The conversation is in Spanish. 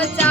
What's?